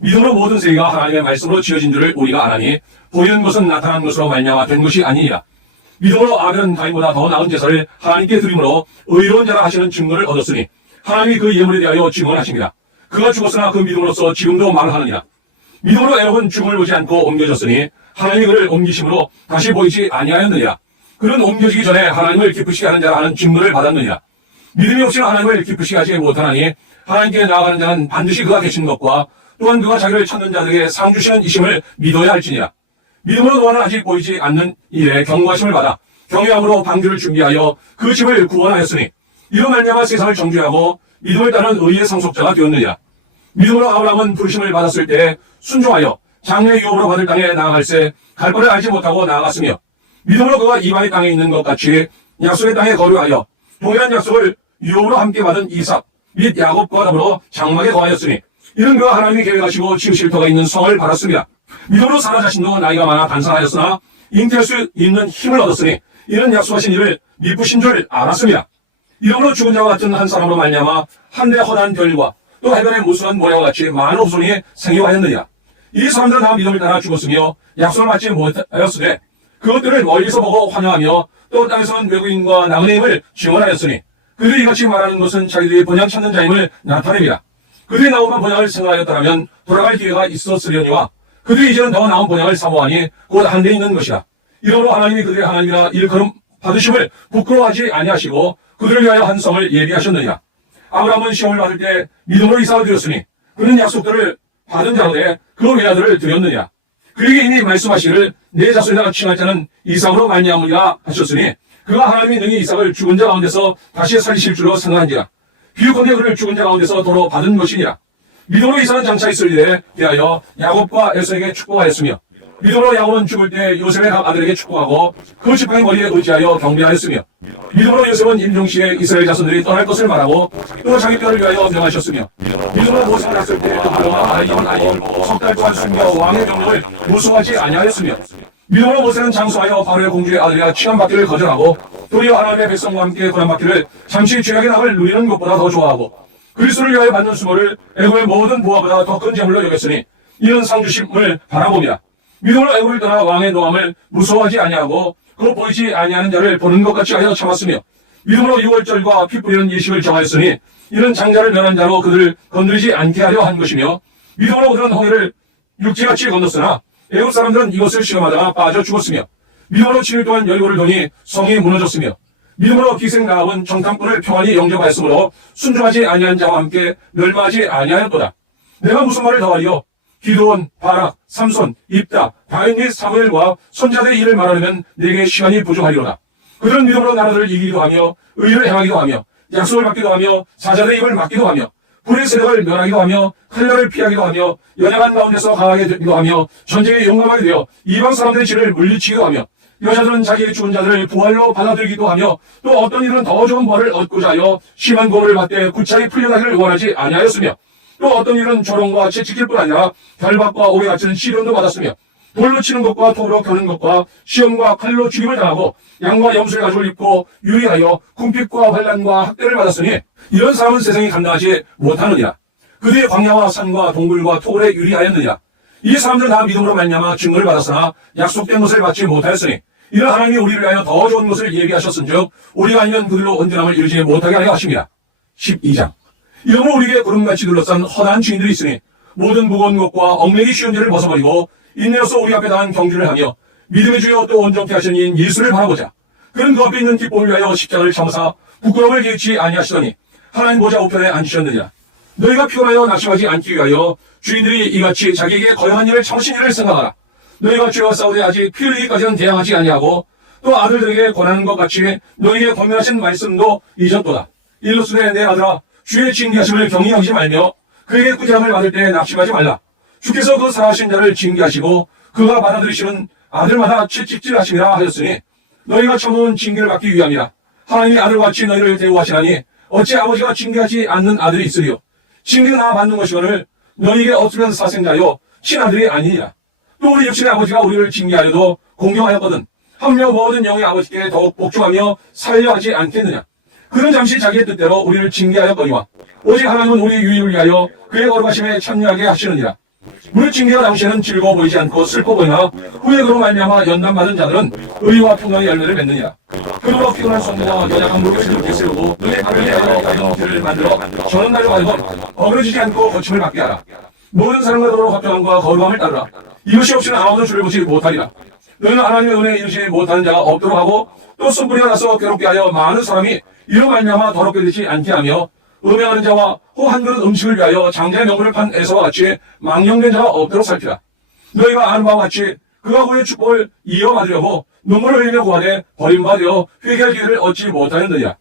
믿음으로 모든 세계가 하나님의 말씀으로 지어진 줄을 우리가 아나니 보이는 것은 나타난 것으로 말미암아 된 것이 아니니라. 믿음으로 아벨은 가인보다 더 나은 제사를 하나님께 드림으로 의로운 자라 하시는 증거를 얻었으니 하나님이 그 예물에 대하여 증언하십니다. 그가 죽었으나 그 믿음으로써 지금도 말하느니라. 믿음으로 에녹은 죽음을 보지 않고 옮겨졌으니 하나님이 그를 옮기심으로 다시 보이지 아니하였느니라. 그는 옮겨지기 전에 하나님을 기쁘시게 하는 자라 하는 증거를 받았느니라. 믿음이 없이는 하나님을 기쁘시게 하지 못하나니 하나님께 나아가는 자는 반드시 그가 계신 것과 또한 그가 자기를 찾는 자들에게 상 주시는 이심을 믿어야 할지니라. 믿음으로 노아는 아직 보이지 않는 일에 경고하심을 받아 경외함으로 방주를 준비하여 그 집을 구원하였으니 이로 말미암아 세상을 정죄하고 믿음을 따른 의의 상속자가 되었느니라. 믿음으로 아브라함은 부르심을 받았을 때 순종하여 장래의 유업으로 받을 땅에 나아갈새 갈 바를 알지 못하고 나아갔으며 믿음으로 그가 이방의 땅에 있는 것 같이 약속의 땅에 거류하여 동일한 약속을 유업으로 함께 받은 이삭 및 야곱과 더불어 장막에 거하였으니 이는 그가 하나님이 계획하시고 지으실 터가 있는 성을 받았습니다. 믿음으로 사라 자신도 나이가 많아 단상하였으나 잉태할 수 있는 힘을 얻었으니 이는 약속하신 이를 미쁘신 줄 알았습니다. 이러므로 죽은 자와 같은 한 사람으로 말미암아 한데 허다한 별과 또 해변의 무수한 모래와 같이 많은 후손이 생겨하였느니라. 이 사람들은 다 믿음을 따라 죽었으며 약속을 받지 못하였으되 그것들을 멀리서 보고 환영하며 또 땅에서는 외국인과 나그네임을 증언하였으니 그들이 이같이 말하는 것은 자기들이 번영 찾는 자임을 나타냅니다. 그들이 나오면 번영을 생각하였더라면 돌아갈 기회가 있었으려니와 그들이 이제는 더 나은 번영을 사모하니 곧 한데 있는 것이라. 이러므로 하나님이 그들의 하나님이라 일컬음 받으심을 부끄러워하지 아니하시고 그들을 위하여 한 성을 예비하셨느니라. 아브라함은 시험을 받을 때 믿음으로 이삭을 드렸으니 그는 약속들을 받은 자로되 그 외아들을 드렸느니라. 그에게 이미 말씀하시기를 내 자손이라 칭할 자는 이삭으로 말미암으리라 하셨으니 그가 하나님이 능히 이삭을 죽은 자 가운데서 다시 살리실 줄로 생각한지라. 비유컨대 그를 죽은 자 가운데서 도로 받은 것이니라. 믿음으로 이삭은 장차 있을 일에 대하여 야곱과 에서에게 축복하였으며 믿음으로 야곱은 죽을 때 요셉의 각 아들에게 축복하고 그 지팡이 머리에 의지하여 경배하였으며 믿음으로 요셉은 임종시에 이스라엘 자손들이 떠날 것을 말하고 또 자기 뼈를 위하여 명하셨으며 믿음으로 모세가 났을 때 그가 아이인 석 달 동안 숨겨 왕의 명령을 무수하지 아니하였으며 믿음으로 모세는 장수하여 바로의 공주의 아들이라 취함받기를 거절하고 도리어 하나님의 백성과 함께 고난받기를 잠시 죄악의 낙을 누리는 것보다 더 좋아하고 그리스도를 위하여 받는 수고를 애굽의 모든 보화보다 더 큰 재물로 여겼으니 이런 상주심을 바라봅니다. 믿음으로 애굽을 떠나 왕의 노함을 무서워하지 아니하고 그 보이지 아니하는 자를 보는 것 같이 하여 참았으며 믿음으로 유월절과 피 뿌리는 예식을 정하였으니 이는 장자를 면한 자로 그들을 건드리지 않게 하려 한 것이며 믿음으로 그들은 홍해를 육지같이 건넜으나 애굽 사람들은 이것을 시험하다가 빠져 죽었으며 믿음으로 7일 동안 여리고를 도니 성이 무너졌으며 믿음으로 기생라합은 정탐꾼을 평안히 영접하였으므로 순종하지 아니한 자와 함께 멸망하지 아니하였도다. 내가 무슨 말을 더하리요? 기드온, 바락, 삼손, 입다, 다윗 및 사무엘과 선자들의 일을 말하려면 내게 시간이 부족하리로다. 그들은 믿음으로 나라들을 이기기도 하며 의를 행하기도 하며 약속을 받기도 하며 사자들의 입을 막기도 하며 불의 세력을 멸하기도 하며 칼날을 피하기도 하며 연약한 가운데서 강하게 되기도 하며 전쟁에 용감하게 되어 이방 사람들의 질을 물리치기도 하며 여자들은 자기의 죽은 자들을 부활로 받아들이기도 하며 또 어떤 이들은 더 좋은 벌을 얻고자 하여 심한 고문을 받되 구차히 풀려나기를 원하지 아니하였으며 또 어떤 이들은 조롱과 채찍질 뿐 아니라 결박과 오해 같은 시련도 받았으며 돌로 치는 것과 톱으로 겨는 것과 시험과 칼로 죽임을 당하고 양과 염소의 가죽을 입고 유리하여 궁핍과 환난과 학대를 받았으니 이런 사람은 세상이 감당하지 못하느니라. 그들의 광야와 산과 동굴과 토굴에 유리하였느니라. 이 사람들은 다 믿음으로 말미암아 증거를 받았으나 약속된 것을 받지 못하였으니 이런 하나님이 우리를 위하여 더 좋은 것을 예비하셨은즉 우리가 아니면 그들로 온전함을 이루지 못하게 하려 하십니다. 12장. 이러므로 우리에게 구름같이 둘러싼 허다한 주인들이 있으니 모든 무거운 것과 얽매기 쉬운 죄를 벗어버리고 인내로서 우리 앞에 당한 경주를 하며 믿음의 주여 또 온전케 하신 이인 예수를 바라보자. 그는 그 앞에 있는 기쁨을 위하여 십자가를 참으사 부끄러움을 개의치 아니하시더니 하나님 보좌 우편에 앉으셨느니라. 너희가 피곤하여 낙심하지 않기 위하여 주인들이 이같이 자기에게 거역한 일을 참으신 일을 생각하라. 너희가 죄와 싸우되 아직 피 흘리기까지는 대항하지 아니하고 또 아들들에게 권하는 것 같이 너희에게 권면하신 말씀도 잊었도다. 일러스되 내 아들아 주의 징계하심을 경히 여기지 말며 그에게 꾸지람을 받을 때 낙심하지 말라. 주께서 그 사랑하신 자를 징계하시고 그가 받아들이시는 아들마다 채찍질하심이라 하였으니 너희가 처먹은 징계를 받기 위함이라. 하나님이 아들같이 너희를 대우하시나니 어찌 아버지가 징계하지 않는 아들이 있으리요. 징계가 받는 것이거늘 너희에게 없으면 사생자요 친아들이 아니니라. 또 우리 육신의 아버지가 우리를 징계하여도 공경하였거든 하물며 모든 영의 아버지께 더욱 복종하며 살려 하지 않겠느냐. 그는 잠시 자기의 뜻대로 우리를 징계하였거니와 오직 하나님은 우리의 유익을 위하여 그의 거룩하심에 참여하게 하시느니라. 우리 징계가 당시에는 즐거워 보이지 않고 슬퍼 보이나 후에 그로 말미암아 연단받은 자들은 의와 평강의 열매를 맺느니라. 그러므로 피곤한 성도와 연약한 무릎을 이렇게 세우고 눈에 발을 내어 가는 길을 만들어 저는 날로 가르건 어그러지지 않고 거침을 받게 하라. 모든 사람과 더불어 화평함과 거룩함을 따르라. 이것이 없이는 아무도 주를 보지 못하리라. 너희는 하나님의 은혜에 이르지 못하는 자가 없도록 하고 또 쓴뿌리가 나서 괴롭게 하여 많은 사람이 이로 말미암아 더럽게 되지 않게 하며 음행하는 자와 호 한 그릇 음식을 위하여 장자의 명분을 판 에서와 같이 망령된 자가 없도록 살피라. 너희가 아는 바와 같이 그가 그의 축복을 이어받으려고 눈물을 흘리며 구하되 버림받아 회개할 기회를 얻지 못하였느냐.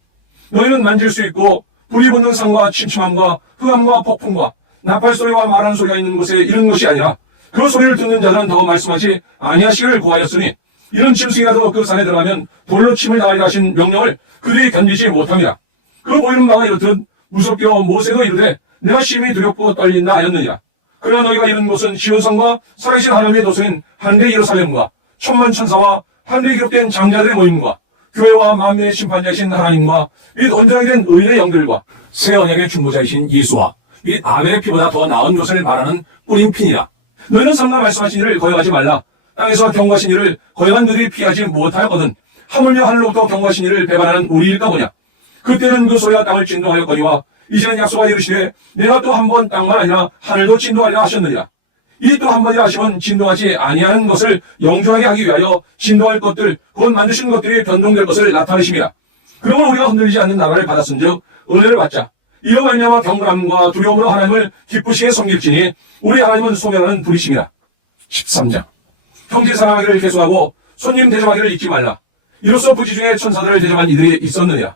너희는 만질 수 있고 불이 붙는 상과 침침함과 흑암과 폭풍과 나팔 소리와 말하는 소리가 있는 곳에 이른 것이 아니라 그 소리를 듣는 자는 더 말씀하지 아니하시기를 구하였으니 이런 짐승이라도 그 산에 들어가면 돌로 침을 당하리라 하신 명령을 그들이 견디지 못함이라. 그 보이는 바가 이렇듯 무섭게 모세가 이르되 내가 심히 두렵고 떨린다 하였느니라. 그러나 너희가 이른 곳은 시온성과 살아계신 하나님의 도성인 한대 예루살렘과 천만 천사와 한대 기록된 장자들의 모임과 교회와 만민의 심판자이신 하나님과 및 온전하게 된 의인의 영들과 새 언약의 중보자이신 예수와 및 아벨의 피보다 더 나은 것을 말하는 뿌린 핀이라. 너희는 삼가 말씀하신 일을 거역하지 말라. 땅에서 경고하신 일을 거역한 그들이 피하지 못하였거든 하물며 하늘로부터 경고하신 일을 배반하는 우리일까 보냐. 그때는 그 소리가 땅을 진동하였거니와 이제는 약속하여 이르시되 내가 또 한 번 땅만 아니라 하늘도 진동하리라 하셨느니라. 이 또 한 번이라 하시면 진동하지 아니하는 것을 영존하게 하기 위하여 진동할 것들 곧 만드신 것들이 변동될 것을 나타내심이라. 그러므로 우리가 흔들리지 않는 나라를 받았은즉 은혜를 받자. 이로 말미암아 경건함과 두려움으로 하나님을 기쁘시게 섬길지니 우리 하나님은 소멸하는 불이심이라. 13장 형제 사랑하기를 계속하고 손님 대접하기를 잊지 말라. 이로써 부지 중에 천사들을 대접한 이들이 있었느니라.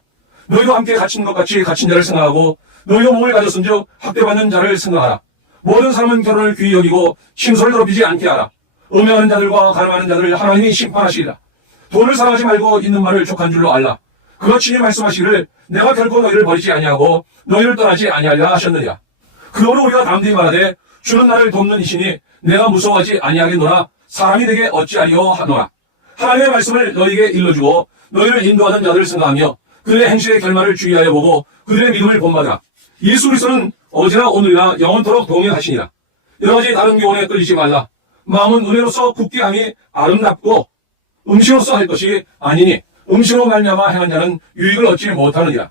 너희도 함께 갇힌 것 같이 갇힌 자를 생각하고 너희도 몸을 가졌은즉 학대받는 자를 생각하라. 모든 사람은 결혼을 귀히 여기고 침소를 더럽히지 않게 하라. 음행하는 자들과 가늠하는 자들을 하나님이 심판하시리라. 돈을 사랑하지 말고 있는 말을 족한 줄로 알라. 그가 친히 말씀하시기를 내가 결코 너희를 버리지 아니하고 너희를 떠나지 아니하리라 하셨느니라. 그러므로 우리가 담대히 말하되 주는 나를 돕는 이시니 내가 무서워하지 아니하겠노라. 사람이 되게 어찌하리요 하노라. 하나님의 말씀을 너희에게 일러주고 너희를 인도하던 자들을 생각하며 그들의 행실의 결말을 주의하여 보고 그들의 믿음을 본받으라. 예수 그리스도는 어제나 오늘이나 영원토록 동일하시니라. 여러가지 다른 교훈에 끌리지 말라. 마음은 은혜로서 굳게 함이 아름답고 음식으로서 할 것이 아니니 음식으로 말미암아 행한 자는 유익을 얻지 못하느니라.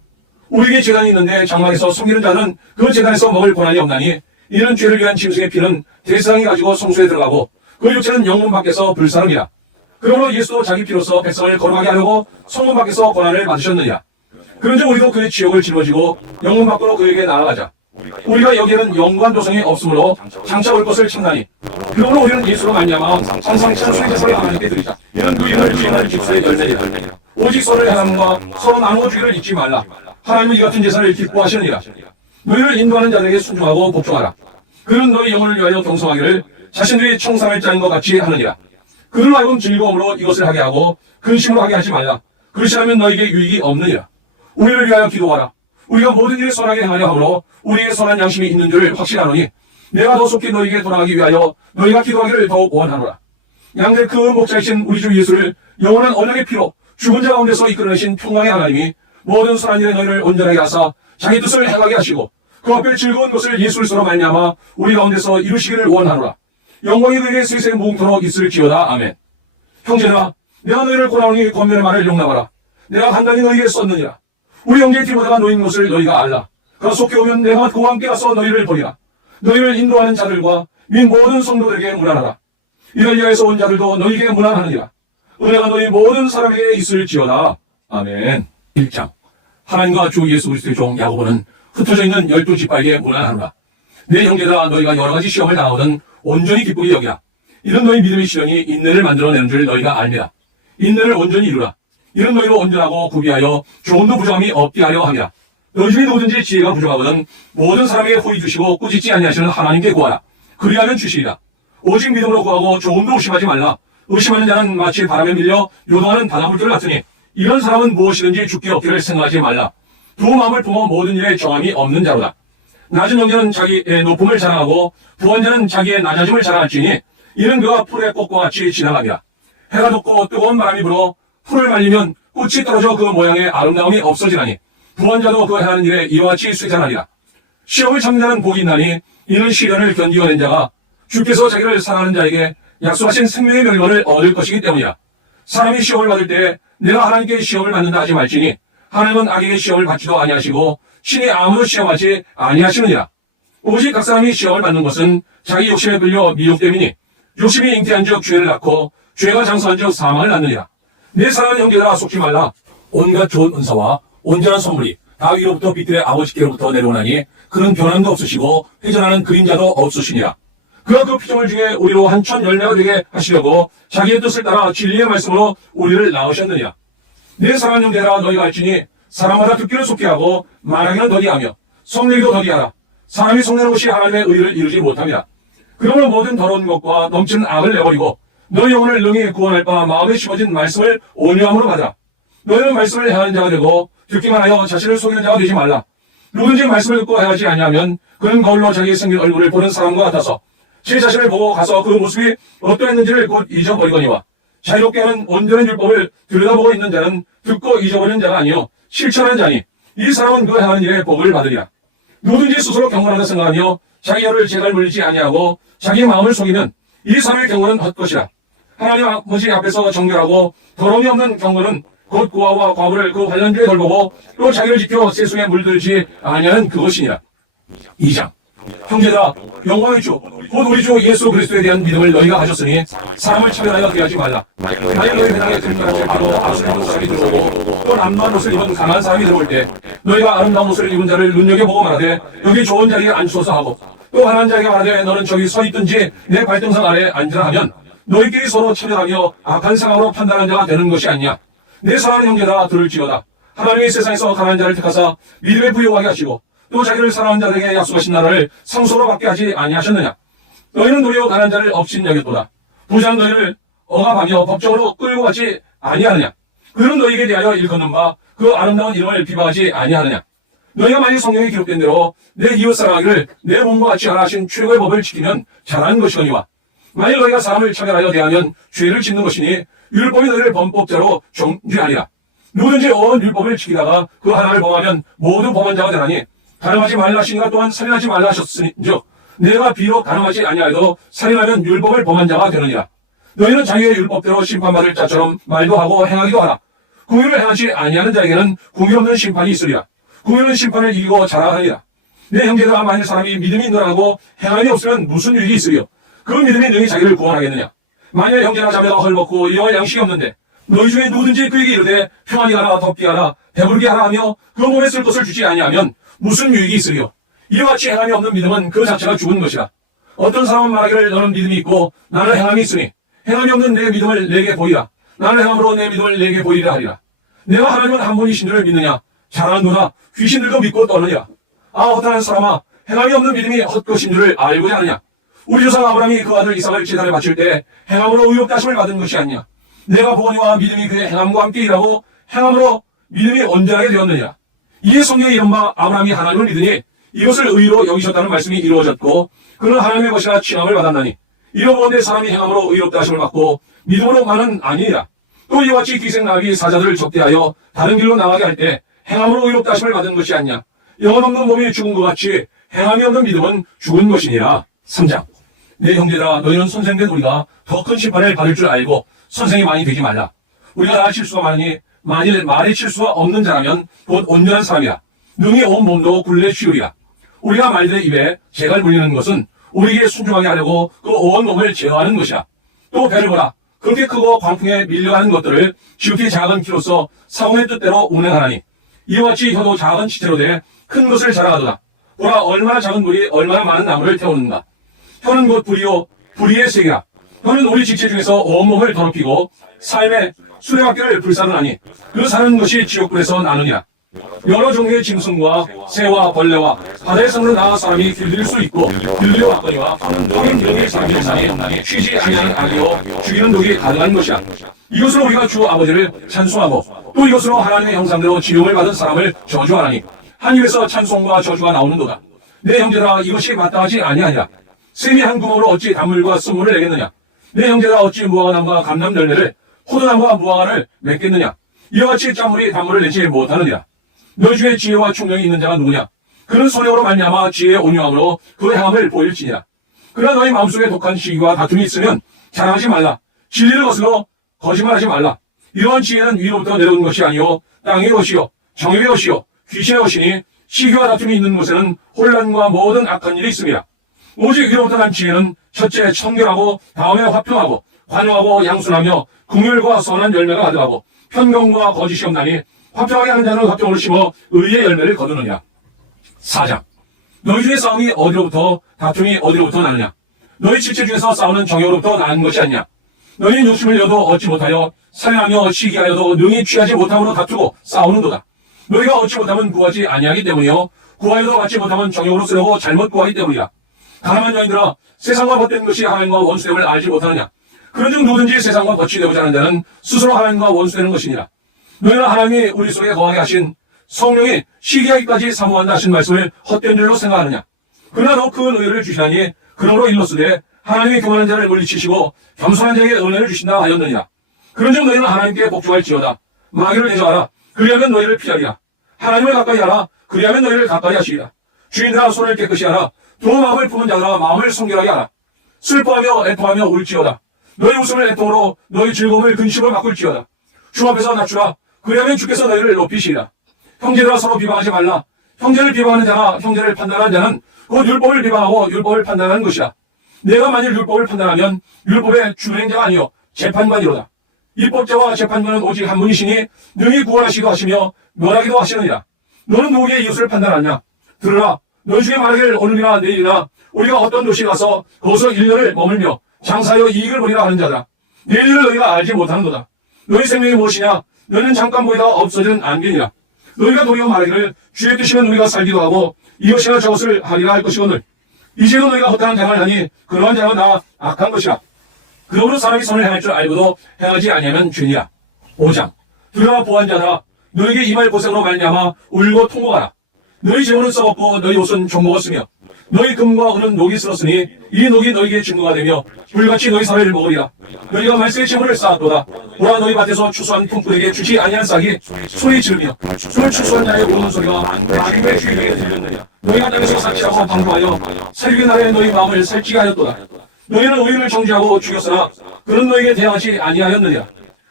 우리에게 제단이 있는데 장막에서 섬기는 자는 그 제단에서 먹을 권한이 없나니 이는 죄를 위한 짐승의 피는 대상이 가지고 성소에 들어가고 그 육체는 영문 밖에서 불사름이라. 그러므로 예수도 자기 피로서 백성을 거룩하게 하려고 성문 밖에서 권한을 받으셨느니라. 그런즉 우리도 그의 지옥을 짊어지고 영문 밖으로 그에게 나아가자. 우리가 여기에는 영구한 도성이 없으므로 장차 올 것을 참나니 그러므로 우리는 예수로 말미암아 항상 찬송의 제사를 하나님께 드리자. 이는 그 이름을 주행할 직수의 열매니라. 오직 서로의 행함과 서로 나누어 주기를 잊지 말라. 하나님은 이 같은 제사를 기뻐하시느니라. 너희를 인도하는 자들에게 순종하고 복종하라. 그는 너희 영혼을 위하여 경성하기를 자신들이 청산을 짜는 것 같이 하느니라. 그들로 하여금 즐거움으로 이것을 하게 하고 근심으로 하게 하지 말라. 그렇지 않으면 너희에게 유익이 없느니라. 우리를 위하여 기도하라. 우리가 모든 일을 선하게 행하려 하므로 우리의 선한 양심이 있는 줄 확신하노니 내가 더 속히 너희에게 돌아가기 위하여 너희가 기도하기를 더욱 원하노라. 양대 그 목자이신 우리 주 예수를 영원한 언약의 피로 죽은 자 가운데서 이끌어내신 평강의 하나님이 모든 선한 일에 너희를 온전하게 하사 자기 뜻을 행하게 하시고 그 앞에 즐거운 것을 예수 그리스도로 말미암아 우리 가운데서 이루시기를 원하노라. 영광이 너희에게 세세 무궁토록 있을지어다. 아멘. 형제들아, 내가 너희를 고나오니 권면의 말을 용납하라. 내가 간단히 너희에게 썼느니라. 우리 형제 디모데가 놓인 것을 너희가 알라. 그가 속해 오면 내가 그와 함께 가서 너희를 보리라. 너희를 인도하는 자들과 및 모든 성도들에게 문안하라. 이를 위하여서 온 자들도 너희에게 문안하느니라. 은혜가 너희 모든 사람에게 있을지어다. 아멘. 1장. 하나님과 주 예수 그리스도의 종 야고보는 흩어져 있는 12지파에게 문안하노라. 내 형제들아, 너희가 여러 가지 시험을 당하거든 온전히 기쁘게 여기라. 이런 너희 믿음의 시련이 인내를 만들어내는 줄 너희가 알미라. 인내를 온전히 이루라. 이런 너희로 온전하고 구비하여 조금도 부족함이 없게 하려 함이라. 너희 중에 누구든지 지혜가 부족하거든 모든 사람에게 호의 주시고 꾸짖지 아니하시는 하나님께 구하라. 그리하면 주시리라. 오직 믿음으로 구하고 조금도 의심하지 말라. 의심하는 자는 마치 바람에 밀려 요동하는 바다물들 같으니 이런 사람은 무엇이든지 죽게 없기를 생각하지 말라. 두 마음을 품어 모든 일에 정함이 없는 자로다. 낮은 형제는 자기의 높음을 자랑하고 부한 자는 자기의 낮아짐을 자랑할지니 이는 그가 풀의 꽃과 같이 지나갑니다. 해가 돋고 뜨거운 바람이 불어 풀을 말리면 꽃이 떨어져 그 모양의 아름다움이 없어지나니 부한 자도 그 행하는 일에 이와 같이 쇠잔하리라. 시험을 참는 자는 복이 있나니 이는 시련을 견디어낸 자가 주께서 자기를 사랑하는 자에게 약속하신 생명의 멸관을 얻을 것이기 때문이라. 사람이 시험을 받을 때 내가 하나님께 시험을 받는다 하지 말지니 하나님은 악에게 시험을 받지도 아니하시고 신이 아무도 시험하지 아니하시느니라. 오직 각 사람이 시험을 받는 것은 자기 욕심에 끌려 미혹됨이니 욕심이 잉태한즉 죄를 낳고 죄가 장수한즉 사망을 낳느니라. 내 사랑하는 형제들아, 속지 말라. 온갖 좋은 은사와 온전한 선물이 다 위로부터 빛들의 아버지께로부터 내려오나니 그는 변함도 없으시고 회전하는 그림자도 없으시니라. 그가 그 피조물 중에 우리로 한 천 열매가 되게 하시려고 자기의 뜻을 따라 진리의 말씀으로 우리를 낳으셨느니라. 내 사랑하는 형제들아, 너희가 알지니 사람마다 듣기를 속히 하고 말하기는 더디하며 성내기도 더디하라. 사람이 성내는 것이 하나님의 의를 이루지 못합니다. 그러므로 모든 더러운 것과 넘치는 악을 내버리고 너희 영혼을 능히 구원할 바 마음에 심어진 말씀을 온유함으로 받으라. 너희는 말씀을 행하는 자가 되고 듣기만 하여 자신을 속이는 자가 되지 말라. 누구든지 말씀을 듣고 행하지 아니하면 그는 거울로 자기 생긴 얼굴을 보는 사람과 같아서 제 자신을 보고 가서 그 모습이 어떠했는지를 곧 잊어버리거니와 자유롭게 하는 온전한 율법을 들여다보고 있는 자는 듣고 잊어버리는 자가 아니요 실천하는 자니 이 사람은 그 행하는 일에 복을 받으리라. 누구든지 스스로 경건하다 생각하며 자기 혀를 제갈 물리지 아니하고 자기 마음을 속이면 이 사람의 경건은 헛것이라. 하나님 아버지 앞에서 정결하고 더러움이 없는 경건은 곧 고아와 과부를 그 관련주에 돌보고 또 자기를 지켜 세속에 물들지 아니하는 그것이니라. 2장. 형제들아, 영광의 주 곧 우리 주 예수 그리스도에 대한 믿음을 너희가 가졌으니 사람을 차별하여 대하지 말라. 만약 너희 배당에 들어가도 아름다운 사람이 들어오고 또 남루한 옷을 입은 가난한 사람이 들어올 때 너희가 아름다운 옷을 입은 자를 눈여겨보고 말하되 여기 좋은 자리에 앉소서 하고 또 가난한 자에게 말하되 너는 저기 서 있든지 내 발등상 아래 앉으라 하면 너희끼리 서로 차별하며 악한 생각으로 판단하는 자가 되는 것이 아니냐. 내 사랑하는 형제들아, 들을지어다. 하나님이 세상에서 가난한 자를 택하사 믿음에 부유하게 하시고 또 자기를 사랑하는 자들에게 약속하신 나라를 상소로 받게 하지 아니하셨느냐. 너희는 도리어 가난한 자를 업신 여겼도다. 부자는 너희를 억압하며 법정으로 끌고 가지 아니하느냐. 그는 너희에게 대하여 일컫는 바 그 아름다운 이름을 비방하지 아니하느냐. 너희가 만일 성경에 기록된 대로 내 이웃 사랑하기를 내 몸과 같이 하라 하신 최고의 법을 지키면 잘하는 것이거니와 만일 너희가 사람을 차별하여 대하면 죄를 짓는 것이니 율법이 너희를 범법자로 정죄하리라. 누구든지 온 율법을 지키다가 그 하나를 범하면 모두 범한 자가 되나니 가늠하지 말라 하시니가 또한 살인하지 말라 하셨으니즉 내가 비록 가늠하지 아니하여도 살인하면 율법을 범한 자가 되느니라. 너희는 자기의 율법대로 심판받을 자처럼 말도 하고 행하기도 하라. 공의를 행하지 아니하는 자에게는 공의 없는 심판이 있으리라. 공의는 심판을 이기고 자라하리라. 내 형제들아, 만일 사람이 믿음이 있느라고 행함이 없으면 무슨 유익이 있으리요. 그 믿음이 능히 자기를 구원하겠느냐. 만일 형제나 자매가 헐벗고 일용할 양식이 없는데 너희 중에 누구든지 그에게 이르되 평안히 가라, 덥게 하라, 배부르게 하라 하며 그 몸에 쓸 것을 주지 아니하면 무슨 유익이 있으리요. 이와 같이 행함이 없는 믿음은 그 자체가 죽은 것이라. 어떤 사람은 말하기를 너는 믿음이 있고 나는 행함이 있으니 행함이 없는 내 믿음을 내게 보이라. 나는 행함으로 내 믿음을 내게 보이리라 하리라. 내가 하나님은 한 분이신 줄을 믿느냐. 잘하는도다. 귀신들도 믿고 떠느니라. 아, 허탄한 사람아, 행함이 없는 믿음이 헛것인 줄을 알고자 하느냐. 우리 조상 아브라함이 그 아들 이삭을 제단에 바칠 때 행함으로 의롭다심을 받은 것이 아니냐. 내가 보거니와 믿음이 그의 행함과 함께 일하고 행함으로 믿음이 온전하게 되었느냐. 이에 성경에 이른 바 아브라함이 하나님을 믿으니 이것을 의로 여기셨다는 말씀이 이루어졌고 그는 하나님의 것이라 칭함을 받았나니 이러므로 사람이 행함으로 의롭다 하심을 받고 믿음으로만은 아니니라. 또 이와 같이 기생나비 사자들을 접대하여 다른 길로 나가게 할 때 행함으로 의롭다 하심을 받은 것이 아니냐. 영혼 없는 몸이 죽은 것 같이 행함이 없는 믿음은 죽은 것이니라. 3장. 내 형제들아, 너희는 선생된 우리가 더 큰 심판을 받을 줄 알고 선생이 많이 되지 말라. 우리가 말 실수가 많으니 만일 말에 실수가 없는 자라면 곧 온전한 사람이라. 능히 온 몸도 굴레 쉬우리라. 우리가 말들의 입에 재갈 물리는 것은 우리에게 순종하게 하려고 그 온 몸을 제어하는 것이라. 또 배를 보라. 그렇게 크고 광풍에 밀려가는 것들을 지극히 작은 키로서 사공의 뜻대로 운행하나니 이와 같이 혀도 작은 지체로 돼 큰 것을 자랑하도다. 보라 얼마나 작은 불이 얼마나 많은 나무를 태우는가. 혀는 곧 불이요 불의의 세계라. 혀는 우리 지체 중에서 온몸을 더럽히고 삶의 수레바퀴를 불사르나니 그 사는 것이 지옥불에서 나느니라. 여러 종류의 짐승과 새와 벌레와 바다의 성으로 나아 사람이 길들일 수 있고 길들여 왔거니와 하긴 이름이 사람이 없나니 쉬지 아니하는 악이요 죽이는 독이 가능한 것이라. 이것으로 우리가 주 아버지를 찬송하고 또 이것으로 하나님의 형상대로 지음을 받은 사람을 저주하나니 한 입에서 찬송과 저주가 나오는도다. 내 형제들아 이것이 마땅하지 아니하니라. 샘이 한 구멍으로 어찌 단물과 쓴물을 내겠느냐. 내 형제들아 어찌 무화과나무가 감람 열매를 포도나무가 무화과를 맺겠느냐. 이와 같이 짠물이 단물을 내지 못하느니라. 너희 중에 지혜와 총명이 있는 자가 누구냐. 그는 소령으로 말미암아 지혜의 온유함으로 그 행함을 보일지니라. 그러나 너희 마음속에 독한 시기와 다툼이 있으면 자랑하지 말라. 진리를 거스러 거짓말하지 말라. 이러한 지혜는 위로부터 내려온 것이 아니요 땅의 것이요 정욕의 것이요 귀신의 것이니 시기와 다툼이 있는 곳에는 혼란과 모든 악한 일이 있습니다. 오직 위로부터 난 지혜는 첫째 청결하고 다음에 화평하고 관용하고 양순하며 긍휼과 선한 열매가 가득하고 편경과 거짓이 없나니 화평하게 하는 자는 화평으로 심어 의의 열매를 거두느냐. 4장. 너희 중에 싸움이 어디로부터 다툼이 어디로부터 나느냐. 너희 지체 중에서 싸우는 정욕으로부터 나는 것이 아니냐. 너희 욕심을 여도 얻지 못하여 사냥하며 시기하여도 능히 취하지 못함으로 다투고 싸우는도다. 너희가 얻지 못하면 구하지 아니하기 때문이요 구하여도 받지 못하면 정욕으로 쓰려고 잘못 구하기 때문이라. 가난한 여인들아 세상과 벗된 것이 하나님과 원수됨을 알지 못하느냐. 그런즉 누구든지 세상과 거치 되고자 하는 자는 스스로 하나님과 원수되는 것이니라. 너희는 하나님이 우리 속에 거하게 하신 성령이 시기하기까지 사모한다 하신 말씀을 헛된 줄로 생각하느냐. 그러나 더 큰 의를 주시나니 그러므로 일렀으되 하나님이 교만한 자를 물리치시고 겸손한 자에게 은혜를 주신다 하였느니라. 그런즉 너희는 하나님께 복종할지어다. 마귀를 대적하라. 그리하면 너희를 피하리라. 하나님을 가까이 하라. 그리하면 너희를 가까이 하시리라. 주인들아 손을 깨끗이 하라. 두 마음을 품은 자들아 마음을 성결하게 하라. 슬퍼하며 애통하며 울지어다. 너희 웃음을 애통으로 너희 즐거움을 근심으로 바꿀지어다. 주 앞에서 낮추라. 그리하면 주께서 너희를 높이시리라. 형제들아 서로 비방하지 말라. 형제를 비방하는 자나 형제를 판단하는 자는 곧 율법을 비방하고 율법을 판단하는 것이라. 내가 만일 율법을 판단하면 율법의 준행자가 아니요 재판관이로다. 입법자와 재판관은 오직 한 분이시니 능히 구원하시기도 하시며 멸하기도 하시느니라. 너는 누구의 이웃을 판단하냐. 들으라. 너희 중에 만일 오늘이나 내일이나 우리가 어떤 도시에 가서 거기서 1년을 머물며 장사하여 이익을 보리라 하는 자다. 내일을 너희가 알지 못하는도다. 너희 생명이 무엇이냐. 너희는 잠깐 보이다가 없어지는 안개니라. 너희가 도리어 말하기를 주의 뜻이면 우리가 살기도 하고 이것이나 저것을 하리라 할 것이거늘 이제도 너희가 허탄한 행을 하니 그러한 자는 나 악한 것이라. 그러므로 사람이 선을 행할 줄 알고도 행하지 아니하면 죄니라. 5장. 들어와 보안자들아 너희에게 이 말 고생으로 말미암아 울고 통곡하라. 너희 재물은 썩었고 너희 옷은 종먹었으며 너희 금과 은은 녹이 쓸었으니 이 녹이 너희에게 증거가 되며 불같이 너희 살을 먹으리라. 너희가 말세의 재물을 쌓았도다. 보라 너희 밭에서 추수한 품꾼에게 주지 아니한 싹이 소리 지르며 숨을 추수한 자의 우는 소리가 마귀의 주인에게 들렸느냐. 너희가 땅에서 사치하고 방조하여 살기 날에 너희 마음을 살찌게 하였도다. 너희는 의인을 정죄하고 죽였으나 그는 너희에게 대항하지 아니하였느냐.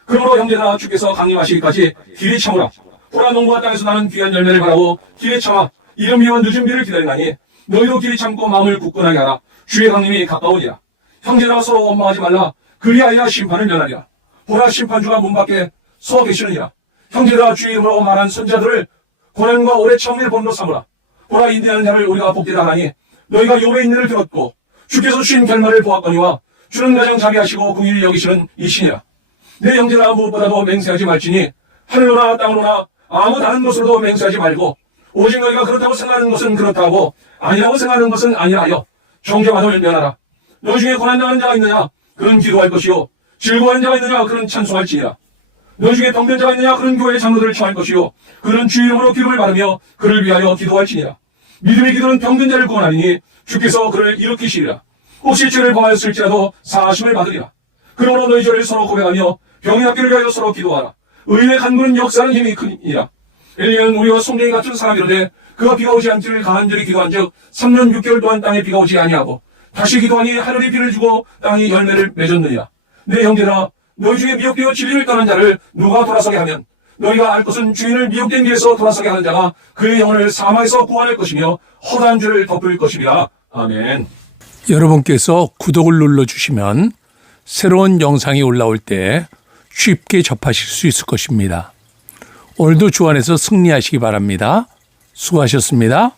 그러므로 형제들아 주께서 강림하시기까지 길이 참으라. 보라 농부가 땅에서 나는 귀한 열매를 바라고 길이 참아 이른 비와 늦은 비를 기다리나니 너희도 길이 참고 마음을 굳건하게 하라. 주의 강림이 가까우니라. 형제들아 서로 원망하지 말라. 그리하여 심판을 면하리라. 보라 심판주가 문 밖에 서 계시느니라. 형제들아 주의 이름으로 말한 선자들을 고난과 오래 참을 본으로 삼으라. 보라 인내하는 자를 우리가 복되다 하니 너희가 욥의 인내를 들었고 주께서 주신 결말을 보았거니와 주는 가장 자비하시고 긍휼히 여기시는 이시니라. 내 형제들아 무엇보다도 맹세하지 말지니 하늘로나 땅으로나 아무 다른 곳으로도 맹세하지 말고 오직 너희가 그렇다고 생각하는 것은 그렇다고 아니라고 생각하는 것은 아니하여 정죄받음을 면하라. 너희 중에 고난당하는 자가 있느냐 그는 기도할 것이요 즐거워하는 자가 있느냐 그는 찬송할지니라. 너희 중에 병든 자가 있느냐 그는 교회의 장로들을 청할 것이요 그는 주 이름으로 기름을 바르며 그를 위하여 기도할지니라. 믿음의 기도는 병든 자를 구원하리니 주께서 그를 일으키시리라. 혹시 죄를 범하였을지라도 사하심을 받으리라. 그러므로 너희 죄를 서로 고백하며 병이 낫기를 위하여 서로 기도하라. 의인의 간구는 역사하는 힘이 크니라. 엘리야는 우리와 송경이 같은 사람이로되 그가 비가 오지 않기를 간절히 기도한즉 3년 6개월 동안 땅에 비가 오지 아니하고 다시 기도하니 하늘이 비를 주고 땅이 열매를 맺었느니라. 내 형제라 너희 중에 미혹되어 진리를 떠난 자를 누가 돌아서게 하면 너희가 알 것은 주인을 미혹된 길에서 돌아서게 하는 자가 그의 영혼을 사망에서 구원할 것이며 허다한 죄를 덮을 것이리라. 아멘. 여러분께서 구독을 눌러주시면 새로운 영상이 올라올 때 쉽게 접하실 수 있을 것입니다. 오늘도 주 안에서 승리하시기 바랍니다. 수고하셨습니다.